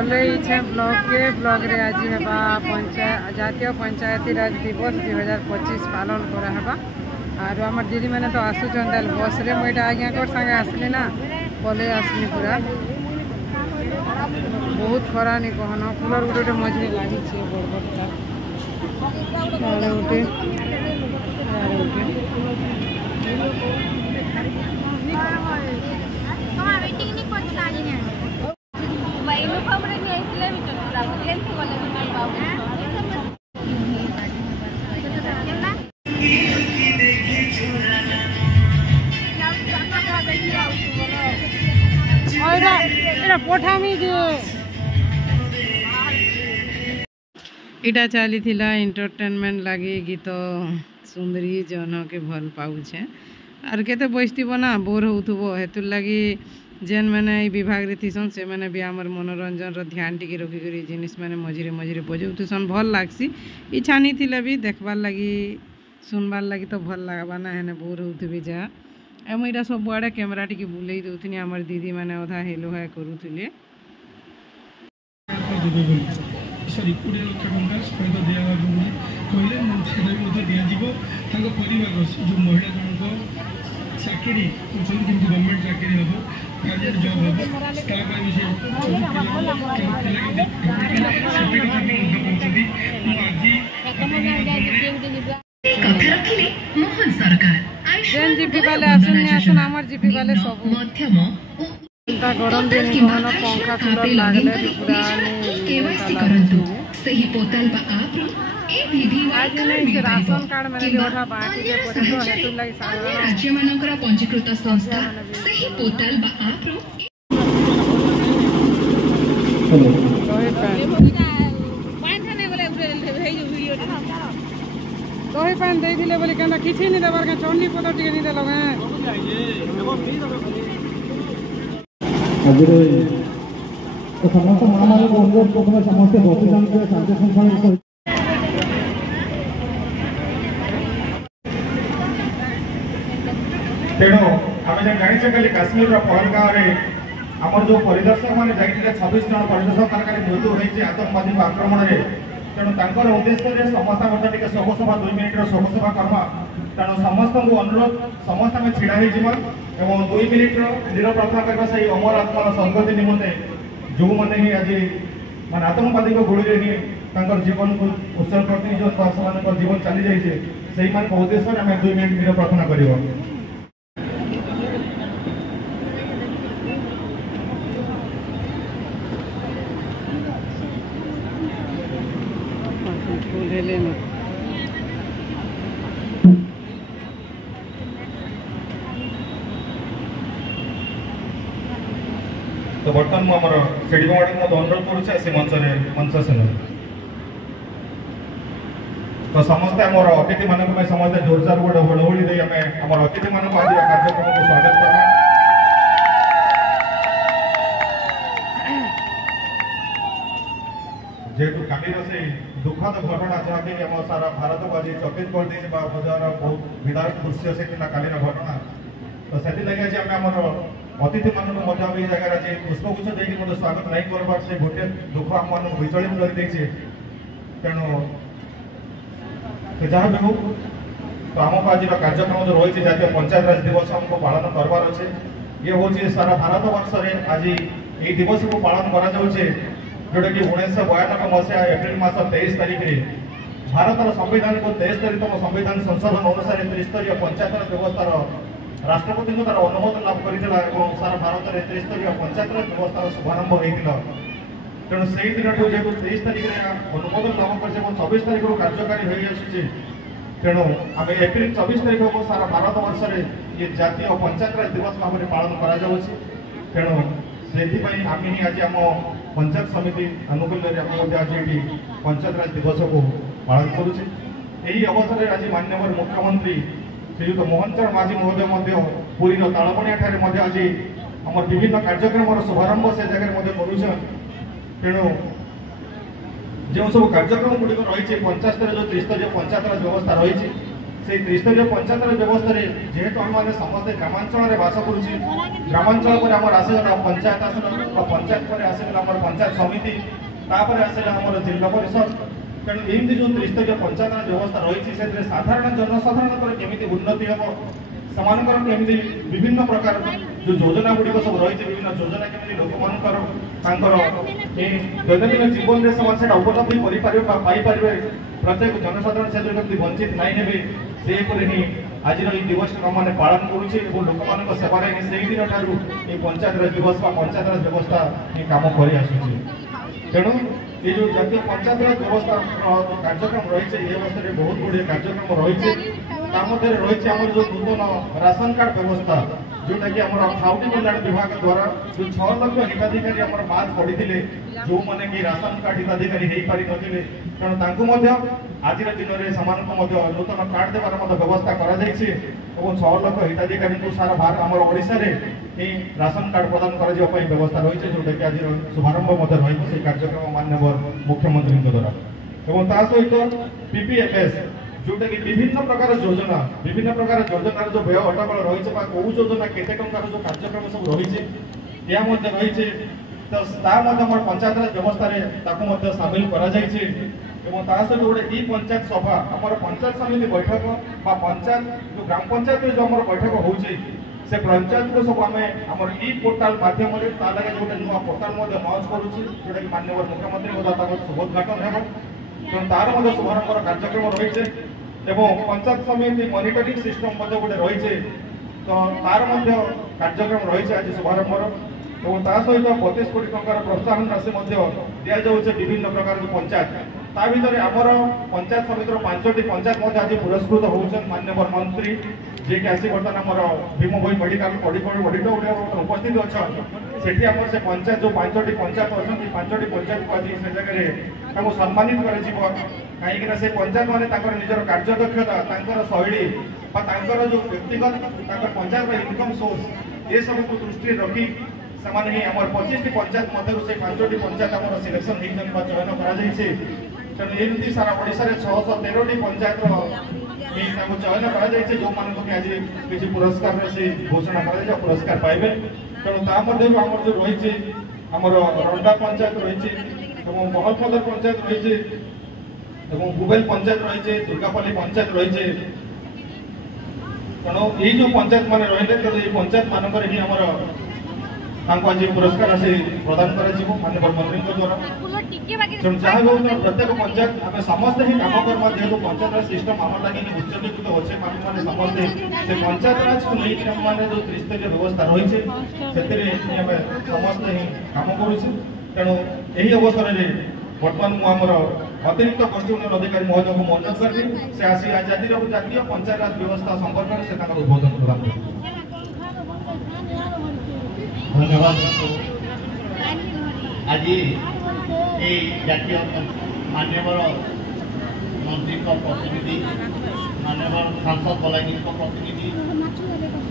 कलई block के block रे आज हेबा जातीय पंचायती राज दिवस 2025 पालन करा आर आम दीदी मैंने तो आसुचन बस रे मुझे आज्ञा संगे आसली ना पले आसली पूरा बहुत खरा नहीं कहन कूलर गोटे मझे लगी बड़बड़ा पठामी इटा चली थिला एंटरटेनमेंट लगी गीत सुंदरी जन के भल पाऊे आर केते बसथिबो ना बोर होउथबो हेतु लगी जेन मैंने विभाग रे थीसन से मैंने भी आमर मनोरंजन रो ध्यान टिके रखी करी जिनिस मैंने मझिरे मझिरे बजाउथसन भल लागसी इच्छा नहीं थिला भी देखबार लगी सुनबार लगी तो भल लागबा ना हेने बोर होउथबी जा एम इटा सब आड़े कैमरा टिके बुलेई दउथनी आमर दीदी मैंने अधा हेलो हाय करूथिले सॉरी 20 लाख टका स्पर्ध दिया कहले मंत्री दिया परिवार जो महिला जनक चाकरी गवर्नमेंट चाकरी हम प्राइवेट जॉब हम मोहन सरकार जेन जीपी वाले आसन आमर जीपी वाले सब मध्यम गरम दिन कहन पंखा कूलर लागले पूरा केवाईसी करंतु सही पोर्टल बा आप ए विधि आज नहीं राशन कार्ड मैंने जोठा बांटी के पड़ो हेतु लागि साधारण राज्य मानकर पंजीकृत संस्था सही पोर्टल बा आप कही पान देथिले बोली केना किछि नि देबार के चन्नी पदर टिके नि देलगा आज समस्त महामारी को अनुरोध प्रथम समस्त बसी जाते शांति संसार तेणु आम जाने कल काश्मीर पहलगाँव आमर जो परिदर्शक मैंने जाते 26 जन परिदर्शक मृत्यु होती आतंकवादी आक्रमण में तेणु तर उद्देश्य समस्त टे शोकसभा 2 मिनिट शोकसभा करवा तेणु समस्त को अनुरोध समस्त आम ढड़ा और 2 मिनिट निर प्रार्थना करवा से अमर आत्मार सदगति निमंते जो मैंने आज मान आतंकवादी गोली ही जीवन को उत्सर्ग करते जो जीवन चली जाइए से उद्देश्य आम 2 मिनिट निर प्रार्थना कर तो बर्तमान मुझे सेडिगमाड़ी अनुरोध करुचे से मंचसन तो समस्ते आम अतिथि मान समस्ते जोरदार गोटे हड़हुड़ी दे आम अतिथि मान आज कार्यक्रम को स्वागत करवा जेहेतु काली से दुखद घटना जहाँकि आम सारा भारत को आज चकित कर दे बहुत विदारक दृश्य से कालीन घटना तो से आज आम अतिथि मानक जगह आज पुष्पगुच्छ देखिए स्वागत नहीं करवार से गोटे दुख आम मान विचलित करदे तेणु जहाँ भी हो तो आमको आज कार्यक्रम जो रही जातीय पंचायत राज दिवस आमको पालन करवार अच्छे ये हूँ सारा भारत वर्ष में आज ये दिवस को पालन करा जोटा कि 1992 मसीहा एप्रिल मास 23 तारीख में भारत संविधान को 73तम संविधान संशोधन अनुसार त्रिस्तरीय पंचायत व्यवस्थार राष्ट्रपति को तार अनुमोदन लाभ करता सारा भारत में त्रिस्तरीय पंचायत व्यवस्थार शुभारंभ होता तेणु से दिन जेहतु 23 तारीख में अनुमोदन लाभ कर 24 तारीख को कार्यकारी हो आसुचे तेणु आम एप्रिल 24 तारीख को सारा भारत वर्ष में ये जातीय पंचायत राज दिवस भाव में पालन करेणु से आम ही आज आम पंचायत समिति अनुकूल आज पंचायत राज दिवस को पालन करुचे यही अवसर में आज माननीय मुख्यमंत्री श्रीयुत मोहन चरण माझी महोदय पुरी तालबणिया आज आम विभिन्न कार्यक्रम शुभारंभ से जगह करुछन तेणु जो सब कार्यक्रम गुड़िक रही पंचायत जो त्रिस्तरीय पंचायत राज व्यवस्था रही से त्रिस्तरीय पंचायत व्यवस्था जेहेतु आम मैंने समस्ते ग्रामांचल बास करुचे ग्रामांचल पर आम आसगला पंचायत आसगला पंचायत पर आसगला पंचायत समिति तापर आसला आम जिला परिषद तेणु एमती जो त्रिस्तरीय पंचायत व्यवस्था रही है साधारण जनसाधारण केमी उन्नति हम सेमानकर केमी विभिन्न प्रकार जो योजना गुड़िक सब रही विभिन्न योजना केमी लोक मानकर दैनंदिन जीवन में से उपलब्धि पाइपर प्रत्येक जनसाधारण से केमी वंचित नहीं हे से ही आज दिवस मैंने पालन करुचे लोक मान सेवार से दिन ठार पंचायत राज दिवस पंचायत राज व्यवस्था कम कर तेणु ये जो जातीय पंचायत राज व्यवस्था कार्यक्रम रही है अवस्था बहुत गुड़े कार्यक्रम रही रही आम जो नूतन राशन कार्ड व्यवस्था जोटा कि आम खाउटी कल्याण विभाग द्वारा जो 6 लाख हिताधिकारी आम मार्क पड़ी जो मैंने कि राशन कार्ड हिताधिकारी हो पारि नथिले तेणु आज दिन में नूतन कार्ड देवार व्यवस्था कर 6 लाख हिताधिकारी सारा भारत आम ओडिशा रे राशन कार्ड प्रदान करने व्यवस्था रही है जोटा कि आज शुभारंभ रही कार्यक्रम माननीय मुख्यमंत्री द्वारा सहित पीपीएमएस जोटा कि विभिन्न प्रकार योजना जो व्यय अटकल रही है कौ योजना केते टंकार जो कार्यक्रम सब रही है तो पंचायत राज व्यवस्था सामिल कर सहित गोटे ई पंचायत सभा आम पंचायत समिति बैठक पंचायत जो ग्राम पंचायत जो आम बैठक हो से पंचायत को सब आम ई पोर्टाल माध्यम लगे गोटे नुआ पोर्टाल लंच करुच्छे जोटा कि माननीय मुख्यमंत्री शुभोद्घाटन हो तेणु तार शुभारंभ कार्यक्रम रही है पंचायत समिति मॉनिटरिंग सिस्टम गोटे रही है तो तार कार्यक्रम रही है आज शुभारंभ सहित 32 कोटी टंकार प्रोत्साहन राशि दि जाऊे विभिन्न प्रकार पंचायत ता भर आमर पंचायत समितिर 5टी पंचायत आज पुरस्कृत होती माननीय मंत्री जी कि आसी बर्तमान आम भीम भोई मेडिकल ऑडिटोरियम उपस्थित अच्छा से पंचायत जो 5टी पंचायत अच्छा 5टी पंचायत को आज से जगह सम्मानित कहीं से पंचायत मैंने निजर कार्यदक्षता शैली जो व्यक्तिगत पंचायत इनकम सोर्स ये सब को दृष्टि रखी से 25टी पंचायत मध्य से 5टी पंचायत आम सिलेक्शन चयन कर तेणु एमती सारा ओडिशा रे 613टी पंचायत चयन कर जो मानक आज किसी पुरस्कार से घोषणा कर पुरस्कार पाइबे तेणु आम जो रही आमर रंडा पंचायत रही महलपदर पंचायत रही गुबेल पंचायत रही दुर्गापल्ली पंचायत रही तेणु ये जो पंचायत मान रही पंचायत मानक ही आमर आज पुरस्कार से प्रदान कर माननीय मंत्री द्वारा जहाँ भी प्रत्येक पंचायत आम समस्ते ही कम करवा जेहतु पंचायत राज सिस्टम आम लगे उत्सर्गीकृत अच्छे मैंने समस्ते से पंचायत राज को लेकिन आम जो त्रिस्तरीय व्यवस्था रही है समस्ते ही कम करुचे तेणु यही अवसर में बर्तमान मुझे अतिरिक्त गोष्ठी उन्नयन अधिकारी महोदय को मनोज करबी से आसी जातीय पंचायत राज व्यवस्था संपर्क में से उद्बोधन प्रदान करेंगे। धन्यवाद। आज ये जातीय माननीय मंत्री प्रतिनिधि माननीय सांसद बलांगीर प्रतिनिधि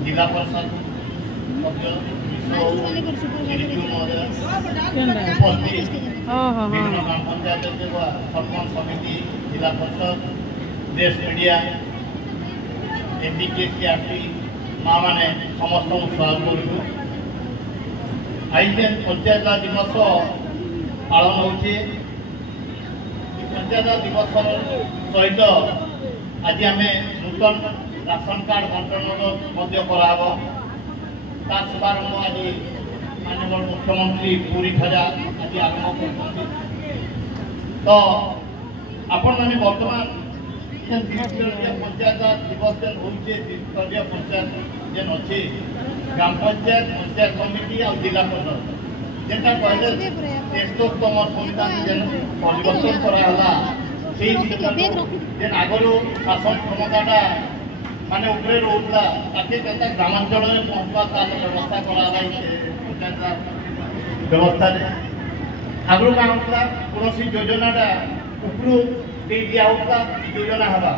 जिला परिषद विभिन्न ग्राम पंचायत सरपंच समिति जिला परिषद देश मीडिया एमपीकेसीआरटी माँ मैंने समस्त स्वागत करूँ आज पंचायत राज दिवस पालन होचे पंचायत राज दिवस सहित आज आम नूतन राशन कार्ड बंटन कराब ता शुभारंभ आज माननीय मुख्यमंत्री पूरी खजा आज आरंभ कर तो आपण मैंने बर्तमान पंचायत राज दिवस जेन होचे त्रिस्तरीय पंचायत जेन अच्छे ग्राम पंचायत पंचायत समिति और जिला परिषद जेनटा कहले 63तम संविधान जेन परिवर्तन कराला जेन आगरू शासन क्षमताटा माने उपरे रोला ताकि केता ग्रामांचल में पहुंचवा तार व्यवस्था कराला पंचायत व्यवस्था आगरू का होता कौन योजनाटा उपरू दे दिया होता योजना हवा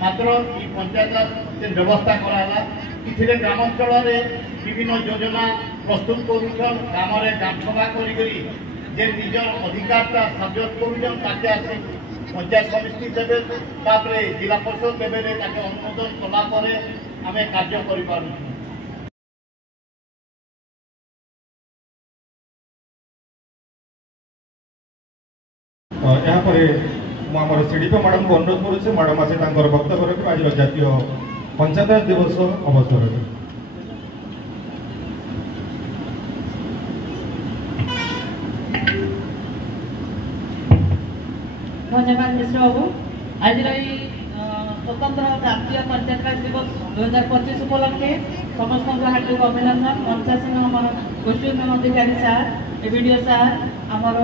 मात्र ई पंचायत व्यवस्था कराला कि ग्रामांचल में विभिन्न योजना प्रस्तुत कर ग्राम ग्राम सभा कर निजर अधिकार साब्यस्त कर पंचायत समिति देवे तापरे जिला परिषद देवे ताके अनुमोदन कला परे आमे कार्य करि पारु। यहाँ पर आम सीडीपी मैडम को अनुरोध करुचे मैडम आसे वक्तव्य रखे आज जातीय पंचायत दिवस अवसर में। धन्यवाद मिश्र बाबू। आज स्वतंत्र राष्ट्रीय पंचायत दिवस 2025 उपलक्षे समस्त हार्दिक अभिनंदन। पंचायत गोष्ठी अधिकारी सार एबीडीओ सार आमर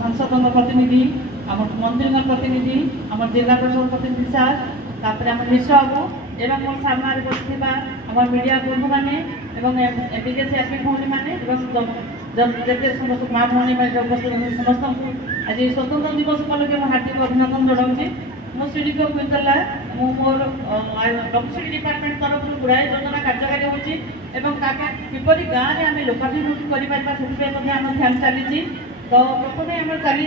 सांसद प्रतिनिधि आम मंत्री प्रतिनिधि आम जिला परिषद प्रतिनिधि सार तापर आम मिश्र बाबू एवं मोर सामने बसुवा आम मीडिया बंधु मैंने एपीकेसी भौणी मैंने जते समस्त माँ भौणी उपस्थित समस्त आज स्वतंत्र दिवस उपलक्षे हार्दिक अभिनंदन जनाऊँगी। मो सीडीपी कुंतला मोर डब्ल्यूसीडी डिपार्टमेंट तरफ गुड़ाए योजना कार्यकारी होपरी गाँव में आम लोकाभिमुखी कर ध्यान चली। तो प्रथम आम चली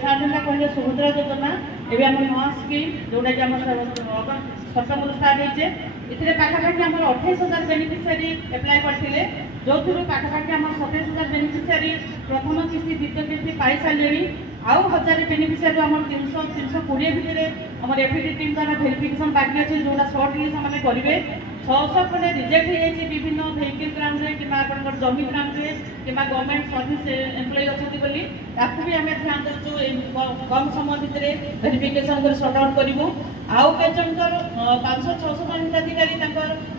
सार जहाँ कहले सुभद्रा योजना एवं आम नुआ स्कीम जोटा कि आम सप्तम स्टार्ट होचे इतने पाखापाखि आम 28,000 बेनिफिशियरी एप्लाय करते जो पाखापाखि आम 27,000 बेनिफिशियरी प्रथम किस्ती द्वितीय किस्ती पाई सारे आउ 1000 बेनिफिशियरी आम 300-320 भितर आम एफिडी टीम द्वारा भेरिफिकेशन बाकी अच्छे जोटा सर्टली से करेंगे। 600 खंडे रिजेक्ट हो विभिन्न भेहिकल ग्राउंड में कि जमी ग्राउंड में कि गवर्नमेंट सर्विस एम्प्लॉय अच्छी बोली भी आम ध्यान दूँ कम समय भितर भेरिफिकेशन कर सर्ट आउट करूँ। आउ केजनकर 500-600 हिताधिकारी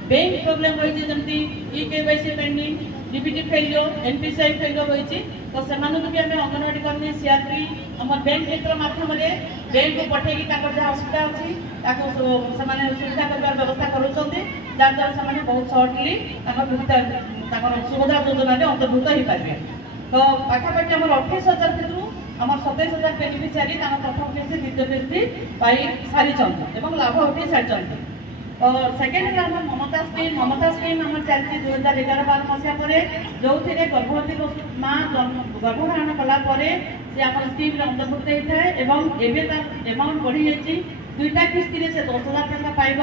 बैंक प्रोब्लेम रही जमी eKYC pending DBT failure NPCI failure रही तो से भी आम अंगनवाड़ी कर्मी सीआरपी आम बैंक मित्र मध्यम बैंक को पठेगी जहाँ असुविधा अच्छी सुविधा कर व्यवस्था करुँच जहाँद्वारा से बहुत सर्टली सुभद्रा योजना अंतर्भुक्त हो पारे। तो पाखापाखि आम 28,000 भितर आम 27,000 बेनिफिशियरी प्रथम किस्ती द्वितीय किस्ती पाई सारी लाभ उठे सारी। तो सेकेंड आम ममता स्कीम आम चलती 2011-12 मसीहा जो गर्भवती माँ गर्भधारण कलापर से आम स्कीम अंतर्भुक्त होता है एवं एमाउंट बढ़ी जाइए 2टा किस्ती से 10,000 टका पाइब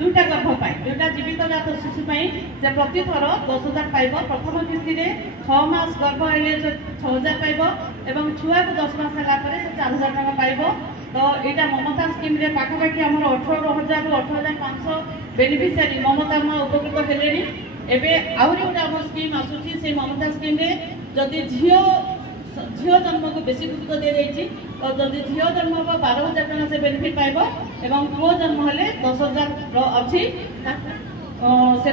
2टा गर्भ दुईटा जीवित जात शिशु से प्रति थर 10,000 पाइब प्रथम किस्ती 6 मास गर्भ हेले 6,000 पाइब और छुआ को 10 मास है 4,000 टका पाइब। तो यहाँ ममता स्कीम पाखापाखि आम 18,000 ରୁ 18,500 बेनिफिशियरी ममता माँ उपकृत हेले। एवं आहरी गोटे आम स्कीम आसूसी से ममता स्कीम जदि झील जन्म को बेसी गुरुत्व दी जाइए तो जदि झील जन्म हम 12,000 टका से बेनिफिट पाइब और पुओ जन्म हेले 10,000 अच्छी से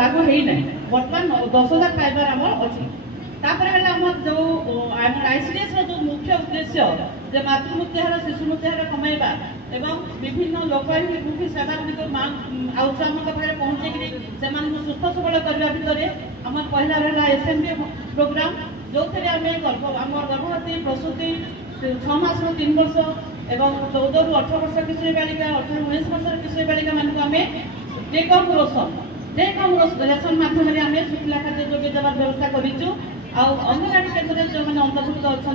लागू होना बर्तमान 10,000 पाइबार आम अच्छी। तापर जो आईसीडीएस जो मुख्य उद्देश्य जे मातृमृत्यु हार शिशु मृत्यु हार कमाइबा एवं विभिन्न लोकाभिमुखी सेवा गुड़िक आम पाखे पहुँचे से सुस्थ सबल करने भितर आम पहला रहा एसएमबी प्रोग्राम जो आम गर्भवती प्रसूति 6 मास 3 वर्ष और 14 ରୁ 18 वर्ष किशोरी बालिका 18-19 वर्ष किशोरी बालिका मानक आम टेक होम रेशन माध्यम आम शुक्ला खाद्य जोगे देवार व्यवस्था करूँ। अंगनवाड़ी केन्द्र जो मैंने अंतर्भुक्त अच्छा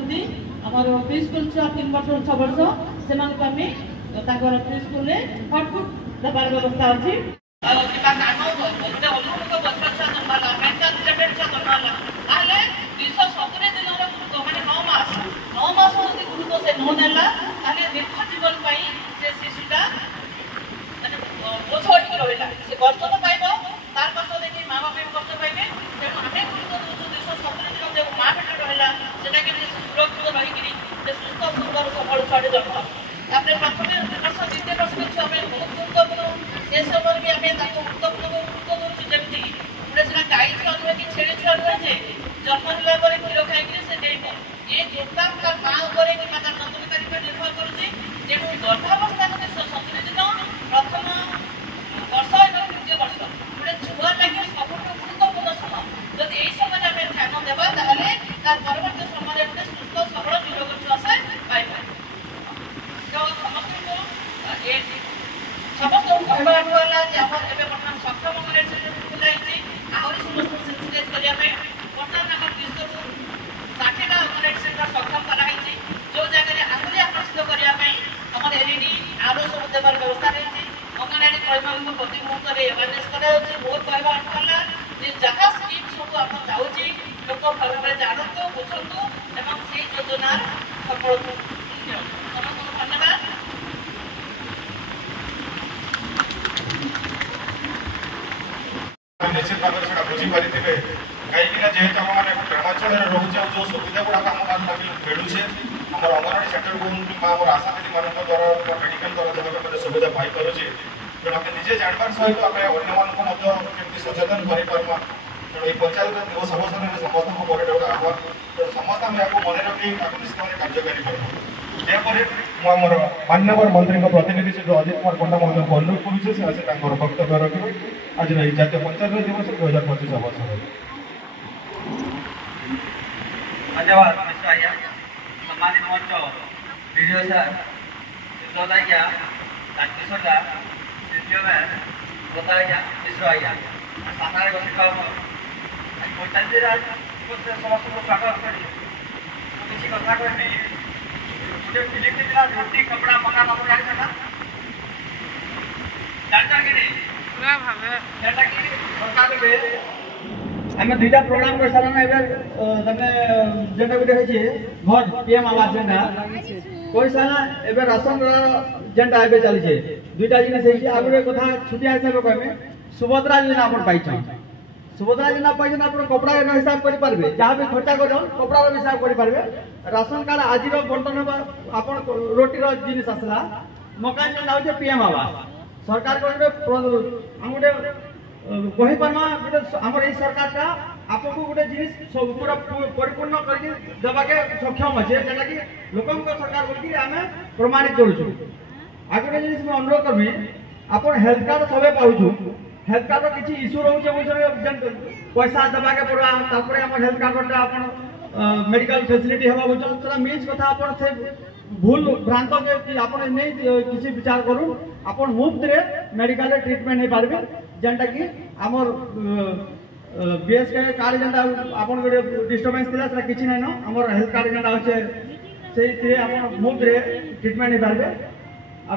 आम प्री स्कूल छुआ 3 वर्ष 6 वर्ष से आम प्री स्कूल हट फुड देवार व्यवस्था अच्छी। दीर्घ जीवन से शिशुटा बोझ रहा से कष्ट तो पाइब तार कष्ट देखिए माँ बाप भी कष्ट पाइबे तेणु आम गुरुत्व दूसरी 270 दिन जो माँ पेट रहा से सुरक्षित रही सुस्थ सुंदर सबल छुआटे जन्म प्रथम वर्ष द्वितीय वर्ष आम बहुत गुरुत्व से समय भी आम गुरुत्व যোজনার সফল ধন্যবাদ। निश्चित भाव से बुझीपारे कहीं जेहेतु आम मैंने ग्रामांचल रोचे जो सुविधा गुड़ाक आम मिलूचे आम अंगनवाड़ी सेक्टर को आशा दीदी मान द्वारा मेडिकल द्वारा जगह सुविधा पाई पारे तेणु आम निजे जानवर सहित आम अन्य सचेतन करमा तेणु ये पंचायत दिवस अवसर में समस्त गोटे आह्वान समस्त आम यहाँ मन रखी निश्चित भाव कार्यकारी कर मान्यवर मंत्री प्रतिनिधि से जो अजित कुमार पंडा महोदय को अनुरोध करुचे वक्तव्य रखिए आज जातीय पंचायत दिवस 2025 अवसर धन्यवाद मिश्र आज्ञा सम्मानित मंच वीडियो सर सिद्धार्थ आज्ञा राजकिशोर दा द्वितीय में प्रताप आज्ञा मिश्र आज्ञा सातारे बसी खाओ पंचायती राज समस्त को स्वागत करी किसी कथा कहनी गोटे फिल्म दिला रोटी कपड़ा मकान हम जाना जानता कि नहीं पूरा भावे जेटा कि सरकार बे आमे दुईटा प्रोग्राम कर सारा एबे तने जेटा गुटे होची घर पीएम आवास जेटा कोई सारा एबे राशन जेटा एबे चली छे दुईटा जिनिस हेची आगुरे कथा छुटिया हिसाब कहमे सुभद्रा योजना अपन पाइछन सुभद्रा योजना पाइछन अपन कपड़ा रे हिसाब करि पारबे जहां भी खर्चा करन कपड़ा रे हिसाब करि पारबे राशन कार्ड आजिर बंटन अपन रोटी रो जिनिस आसला मकान जेटा होचे पीएम आवास सरकार को हम गोटे कही पार्मा आमर ये सरकार का आपको गोटे जिनिस पूरा परिपूर्ण करके देवाके सक्षम अच्छे जेटा कि लोकन को सरकार बोलकी आमे प्रमाणित करूछु आ गोटे जिनिस मैं अनुरोध करमी अपन हेल्थ कार्ड सबे पाउछु हेल्थ कार्ड रो किछि इशू रहउछे बुझे पैसा देवाके पड़वा तापर हमर हेल्थ कार्ड अपन मेडिकल फैसिलिटी हेबा बुझो तरा मीन्स कथा अपन से भूल भ्रांत के अपन नहीं किसी विचार करू अपन मुफ्त रे मेडिकल ट्रीटमेंट नहीं पारबे जेंटा कि हमर बीएस के कार्ड जेंटा अपन गोटे डिस्टर्बेंस थिला सेटा किछि नै न हमर हेल्थ कार्ड जेंटा होचे सेही थे अपन मुफ्त रे ट्रीटमेंट नहीं पारबे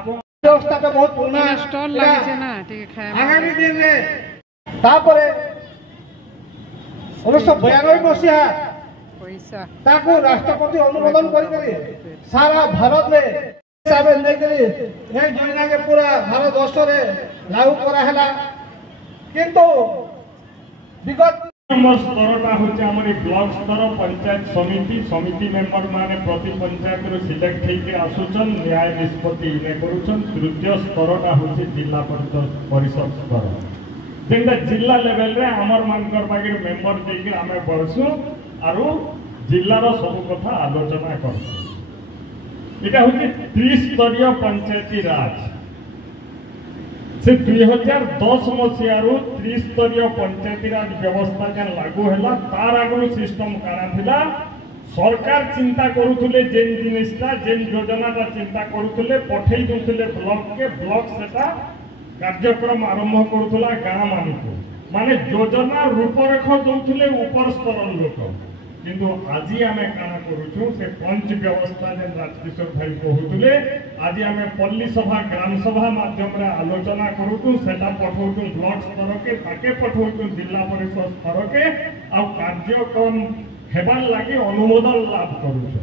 अपन व्यवस्था के बहुत पुराना स्टॉल लागे छे ना ठीक खाए आगामी दिन रे तापरे 1992 मसिहा पैसा ताको राष्ट्रपति अनुमोदन करी सारा भारत में हिसाब नहीं करी ये योजना के पूरा भारत वर्ष रे लागू करा हैला किंतु विगत नंबर स्तरटा होचे हमर ब्लॉक स्तर पंचायत समिति मेंबर माने प्रति पंचायत रो सिलेक्ट हेके आसुचन न्याय निष्पत्ति ने करूचन तृतीय स्तरटा होचे जिला परिषद स्तर जेंटा जिला लेवल रे हमर मानकर बागे मेंबर देके हमें बरसु आरो जिल्लार सब कथा आलोचना करसु एटा होचे त्रिस्तरीय पंचायती राज से 2010 मसीहारू त्रिस्तरीय पंचायती राज व्यवस्था जन लागू हैला तार आगु सिस्टम कारा थिला सरकार चिंता करूथुले जेन जिनिसटा जेन योजनाटा चिंता करूथुले पठेई दुथुले ब्लॉक के ब्लॉक सेटा कार्यक्रम आरंभ करूथुला गां मानकु माने योजना रूपरेख दउथुले ऊपर स्तर लोक किंतु आज आम काना करूछु से पंच व्यवस्था जेन राजकिशोर भाई कहूले आज आम पल्ली सभा ग्राम सभा माध्यम रे आलोचना करूछु सेटा पठौछु ब्लॉक स्तर के ताके पठौछु जिला परिषद स्तर के आ कार्यक्रम हेबार लागि अनुमोदन लाभ करूछु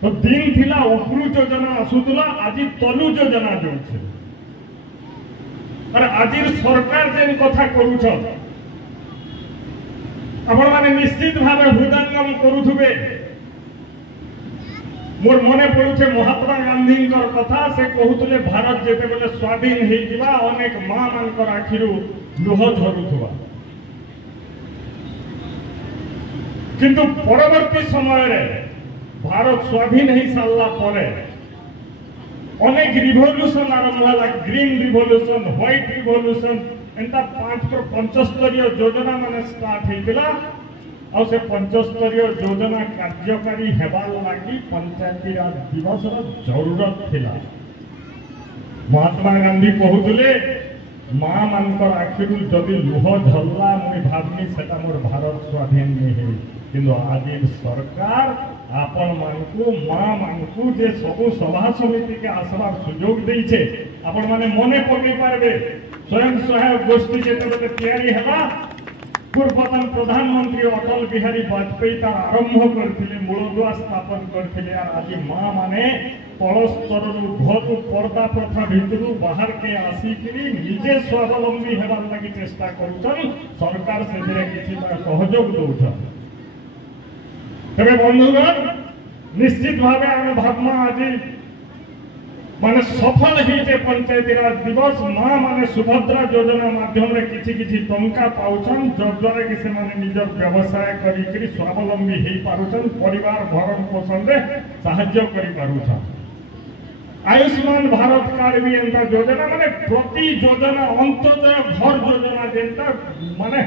तो दिन थिला उपरु योजना आसुतला आज तलु योजना जोछे और आज सरकार जेन कथा करूछ आपण माने निश्चित भावे हृदयंगम करूथुबे मोर मने पड़ुछे महात्मा गांधी कथा से कहूतले भारत जेते बेले स्वाधीन हे जिबा अनेक मां मानकर आखिरु लोह झरुथुबा किंतु परवर्ती समय रे भारत स्वाधीन हे साला परे अनेक रिवोल्यूशन आरंभ होला ग्रीन रिवोल्यूशन व्हाइट रिवोल्यूशन एंता 5 स्तरीय योजना माने स्टार्ट हेतिला और से 5 स्तरीय योजना कार्यकारी हेबार लागि पंचायती राज दिवस रो जरूरत थिला महात्मा गांधी कहूतले मां मानकर आखिरु जदि लुह झल्ला मुई भाबनी सेटा मोर भारत स्वाधीन नै हे किंतु आज सरकार आपण मानकु मां मानकु जे सबु सभा समिति के आसबार सुयोग देइछे आपण माने मने पके पारबे स्वयं सहायक गोष्ठी जेते तैयारी हेबा पूर्वतन प्रधानमंत्री अटल बिहारी वाजपेयी तार आरंभ करथिले मूलदुआ स्थापन करथिले और आज माँ माने तल स्तर घर पर्दा प्रथा भितर बाहर के आसिकी निजे स्वावलंबी हेबार लगी चेष्टा करुछन सरकार से किसी सहयोग दौछन। तेरे बंधुगण निश्चित भाव आम भावना आज माने सफल ही पंचायती राज दिवस माँ माने सुभद्रा योजना माध्यम रे किछि टंका पाउछन जद्वारा कि से माने निजर व्यवसाय करी स्वावलंबी हो पारुछन परिवार भरण पोषण रे साहाय्य करि पारुछन। आयुष्मान भारत कार्ड भी एंता योजना माने प्रति योजना अंत्योदय घर योजना जेंता माने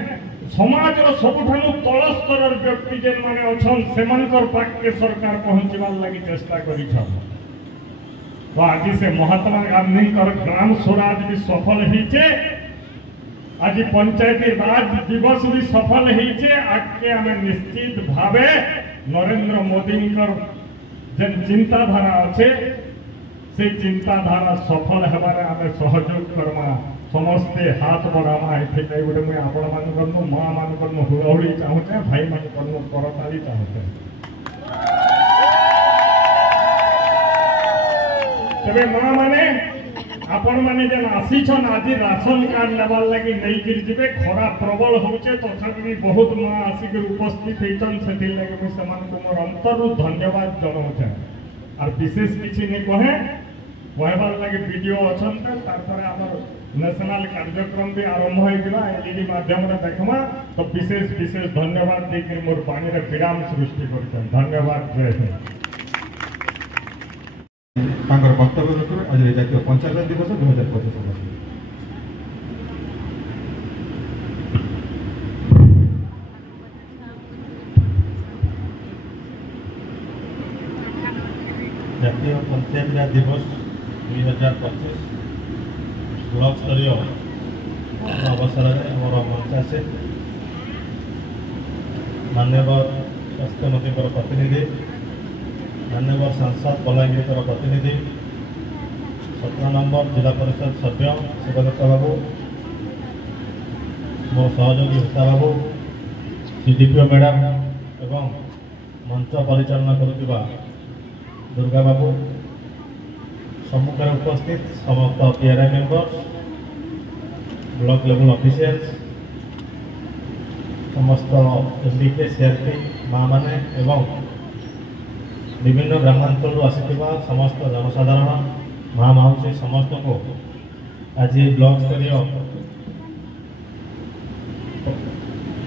समाज सबुठानु तल स्तर व्यक्ति जेन माने अछन सेमानकर पाखे सरकार पहुंचवार लगी चेष्टा करिछन। तो आज से महात्मा गांधी ग्राम स्वराज भी सफल होइछे आज पंचायती राज दिवस भी सफल होइछे। आगे आम निश्चित भावे नरेंद्र मोदी जेन चिंताधारा अच्छे से चिंताधारा सफल हेबारे आम सहयोग करमा समस्ते हाथ बढ़ावा ये गोटे मुझे आपण मान माँ मान हुड़हुड़ी चाहूचे भाई मान करताली चाहूचे। तेरे माँ मैंने आपण मैंने जेन आसीछन आज राशन कार्ड लेवार लगी नहीं गिर जिबे खरा प्रबल होचे तथापि भी बहुत माँ आसिक उपस्थित होइछन सेति लगे मु समान को मोर अंतरु धन्यवाद जणाउछे। और विशेष किछि नै कहे कहबार लगे वीडियो अछन तार परे हमर नेशनल कार्यक्रम भी आरंभ होइला एलईडी माध्यम रे देखमा तो विशेष धन्यवाद देके मोर पानी रे विराम सृष्टि करछन। धन्यवाद। जय हिंद। वक्तव्य रखिए आज जातीय पंचायत दिवस 2025 जातीय पंचायत राज दिवस 2025 ब्लॉक स्तरीय अवसर में मंचा से माननीय स्वास्थ्य मंत्री प्रतिनिधि माननीय सांसद बलांगीर प्रतिनिधि 17 नंबर जिला परिषद सभ्य शिवदत्त बाबू मो सहयोगी उषा बाबू सीडीपीओ मैडम एवं मंच परिचालना करुवा दुर्गा बाबू सम्मुखें उपस्थित समस्त PRI members block level officials समस्त एमडीके सीआरपी माँ माने एवं विभिन्न ग्रामांचल आसिथिबा समस्त जनसाधारण माँ माउसी समस्त को आज ब्लॉक स्तरीय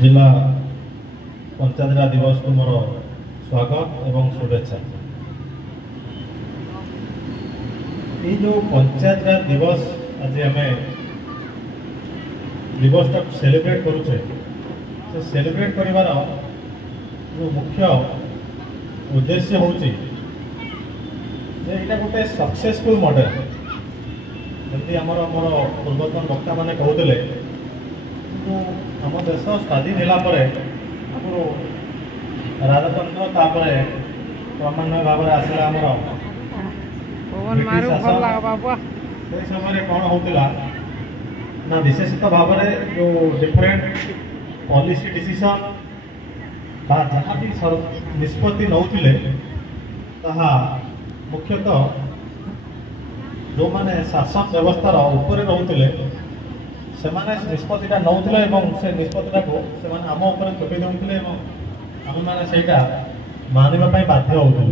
जिला पंचायत राज दिवस को मोर स्वागत एवं शुभेच्छा। ये जो पंचायत राज दिवस आज आम दिवस सेलिब्रेट करुचे से सेलिब्रेट करिवार जो मुख्य उद्देश्य होची गोटे सक्सेसफुल मॉडल जमी आमर पूर्वतन वक्ता मैंने कहते आम देश स्वाधीन है राजतंत्र तापर क्रमान्वय भाव में आसला से समय कौन होता ना विशेषित भाव में जो डिफरेंट पॉलिसी डिसीजन जहाँ भी निष्पत्ति नौले ताहा मुख्यतः जो माने शासन व्यवस्थार ऊपर रोते से निष्पत्तिटा नौले से निष्पत्तिटा को आम उपर थोपी दौले आम मैंने मानवा बाध्य होते।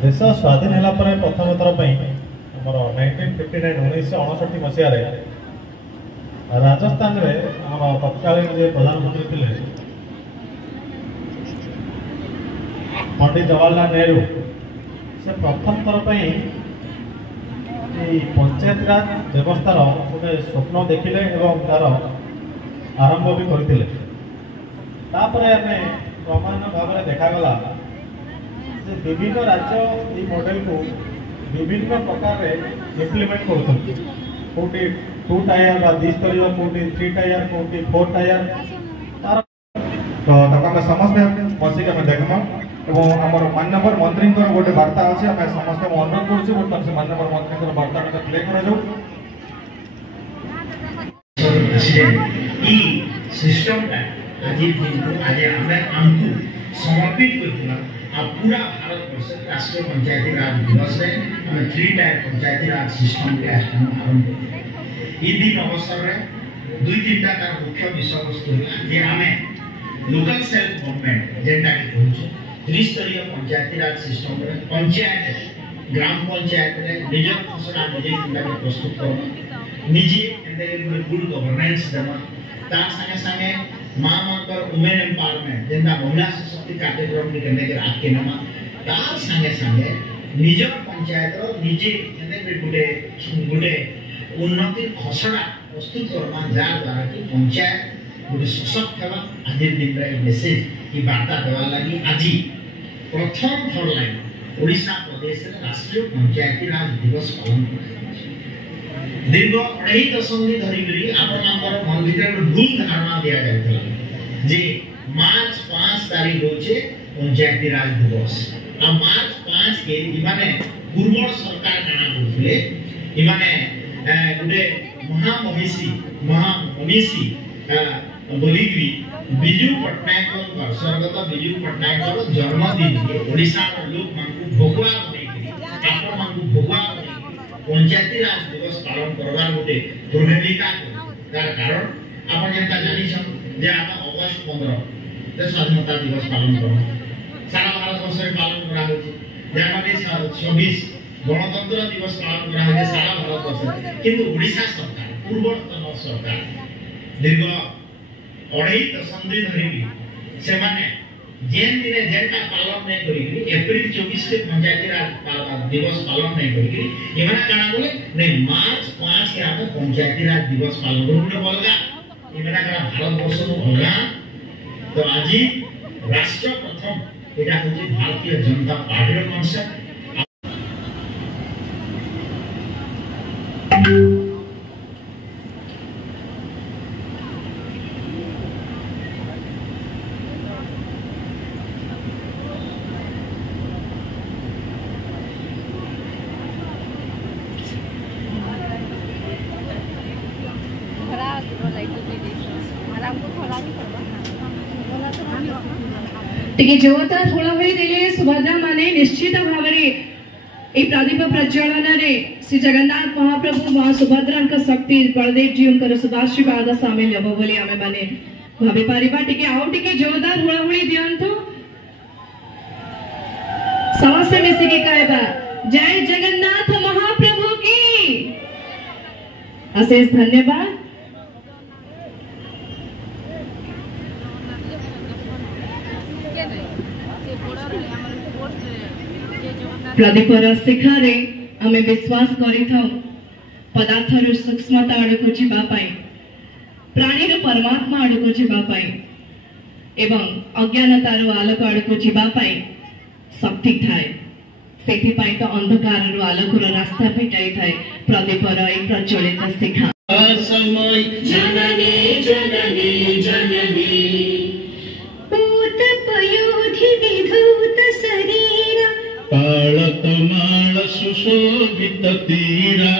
देश स्वाधीन है प्रथम थर पर 1959 मसीह राजस्थान में आम तत्कालीन जो प्रधानमंत्री थे पंडित जवाहरलाल नेहरू से प्रथम थर पर पंचायत राज व्यवस्थार गोटे स्वप्न देखिले और तार आरंभ भी करते क्रमान्वय भाव में देखागला विभिन्न राज्य ये मॉडल को विभिन्न प्रकार इम्प्लीमेंट करोटी 2 टायर द्विस्तरीय कौटी 3 टायर कौटी 4 टायर तो समस्ते बसिक देखमा और आम माननीय मंत्री गोटे वार्ता अच्छे आम समस्त अनुरोध करुच्छे बर्तमान से माननीय मंत्री वार्ता प्ले कर ई सिस्टमटा आज दिन आज आमको समर्पित करथिला आ पूरा भारत वर्ष राष्ट्रीय पंचायती राज दिवस रे हम 3 टायर पंचायती राज सिस्टम के आरंभ ई दिन अवसर रे दुई तीनटा तार मुख्य विषय वस्तु जे हमें लोकल सेल्फ गवर्नमेंट जेंटा के कहू त्रिस्तरीय पंचायती राज सिस्टम रे पंचायत ग्राम पंचायत रे निज खसड़ा निजे किंदा प्रस्तुत कर निजे एंडे गुड गवर्नेंस देमा तार संगे संगे मां मांकर वुमेन एम्पावरमेंट जेंदा महिला सशक्ति कार्यक्रम के केने के आके नमा तार संगे संगे निज पंचायत रो निजे एंडे गुडे उन्नति खसड़ा प्रस्तुत करना जा द्वारा कि पंचायत गुडे सशक्त हेबा आज दिन रे मेसेज की वार्ता देवा लागि आज प्रथम थर लाइन ओडिशा प्रदेश रे राष्ट्रीय पंचायती राज दिवस पालन दीर्घ 2.5 दशंधि धरी आपनकर मन भीतर भूल धारणा दिया जाता जे मार्च 5 तारीख होचे पंचायती राज दिवस आ मार्च 5 के इमाने पूर्व सरकार काना बोलले इमाने गुडे महामहिषी बोलिग्री बिजू पटनायक स्वर्गत बिजू पटनायक जन्मदिन ओडिशा लोक मानकु भोगवा बोलिग्री आपण मानकु भोगवा पंचायती राज दिवस पालन करवार गोटे दुर्भेदिका तार कारण आपण जेंता जानि छन जे आपण अगस्त 15 जे स्वाधीनता दिवस पालन करो सारा भारत वर्ष रे पालन करा होची जनवरी 26 गणतंत्र दिवस पालन करा होची सारा भारत वर्ष किंतु ओडिशा सरकार पूर्वतन सरकार दीर्घ 2.5 दशंधि धरि से माने जेन दिने जेंटा पालन नहीं करी अप्रैल 24 के पंचायती राज दिवस पालन नहीं करी एमना काना बोले नहीं मार्च 5 के हम पंचायती राज दिवस पालन करू बोलगा एमना काना भारत वर्ष नो होगा तो आज राष्ट्र प्रथम एटा होची भारतीय जनता पार्टी रो कॉन्सेप्ट टिके जोरदार हुळहुळी देले सुभद्रा माने निश्चित भावरे ए प्रदीप प्रज्वलन रे श्री जगन्नाथ महाप्रभु मां सुभद्रा का शक्ति बलदेव जी उनकर सदाशिवाद शामिल हबो बोली हमें माने भाबे परिबा टिके आउ टिके जोरदार हुळहुळी दियंतु समस्त मिसी के कहबा जय जगन्नाथ महाप्रभु की अशेष धन्यवाद। प्रदीपर शिखारे आमे विश्वास करिथाउ पदार्थर सूक्ष्मता आड़को जीवा पाई प्राणीर परमात्मा आड़को जीवा पाई एवं अज्ञानतार आलोक आड़को जीवा पाई शक्ति थाए सेथि पाई तो अंधकार आलोकर रास्ता भेटाई थाए प्रदीपर ए प्रज्वलित शिखा समय जननी जननी जननी पूत पयोधि विधूत शरीर पाळतमाळ सुशोभित तीरा।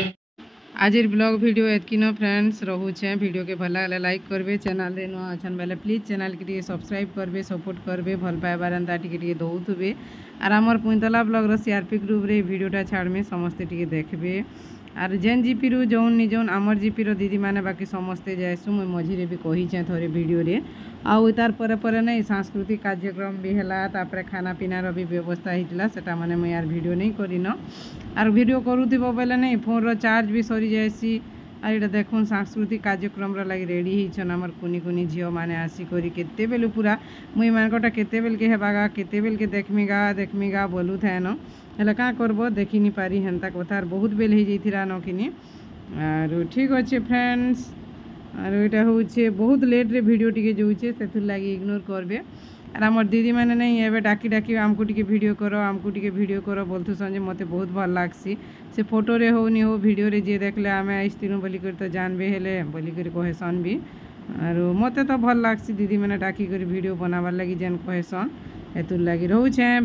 आजिर ब्लॉग वीडियो एतकी न फ्रेंड्स रहुछे वीडियो के भल लागले लाइक करबे चैनल रे न अछन बेले प्लीज चैनल के सब्सक्राइब करबे सपोर्ट करबे भल पाइबार एंता टिके दउथबे आर हमर पुंतला ब्लॉग रो सीआरपी ग्रुप रे वीडियोटा छाड़मे समस्ते टिके देखबे आर जेन जीपी रु जौन निजौन आमर जीपी रो दीदी माने बाकी समस्ते जायसु मुई मझिरे भी कही छे थोड़े वीडियो रे आउ तार परे नहीं सांस्कृतिक कार्यक्रम भी हैला तापरे खाना पीना रो भी व्यवस्था हितला सेटा माने मुई यार वीडियो नहीं करिन आर वीडियो करूथिबो बेले नहीं फोन रो चार्ज भी सरी जायसी आर एटा देखुन सांस्कृतिक कार्यक्रम रो लागि रेडी हिछन हमर कुनी कुनी झियो माने आसी करी केते बेलु पूरा मुई मानकोटा केते बेल के हेबागा केते बेल के देखमिगा बोलु थाए न हेला का करबो देखि नि पारी हेंता कथार बहुत बेल हे जैथिरा न किनी आर ठीक अच्छे फ्रेंड्स आर एटा होचे बहुत लेट रे वीडियो टिके जोचे सेथु लागि इग्नोर करबे आर हमर दीदी माने नहीं एबे डाकी आमको टिके वीडियो करो बोलथु संजे मते बहुत भल लागसी से फोटो रे हो नि हो वीडियो रे जे देखले आमे आइस्तिनु बोली कर तो जानबे हेले बोली कर कहेसन भी आर मते तो भल लागसी दीदी माने डाकी कर वीडियो बनावार लागि जेन कहेसन एतु लागि रहउछे।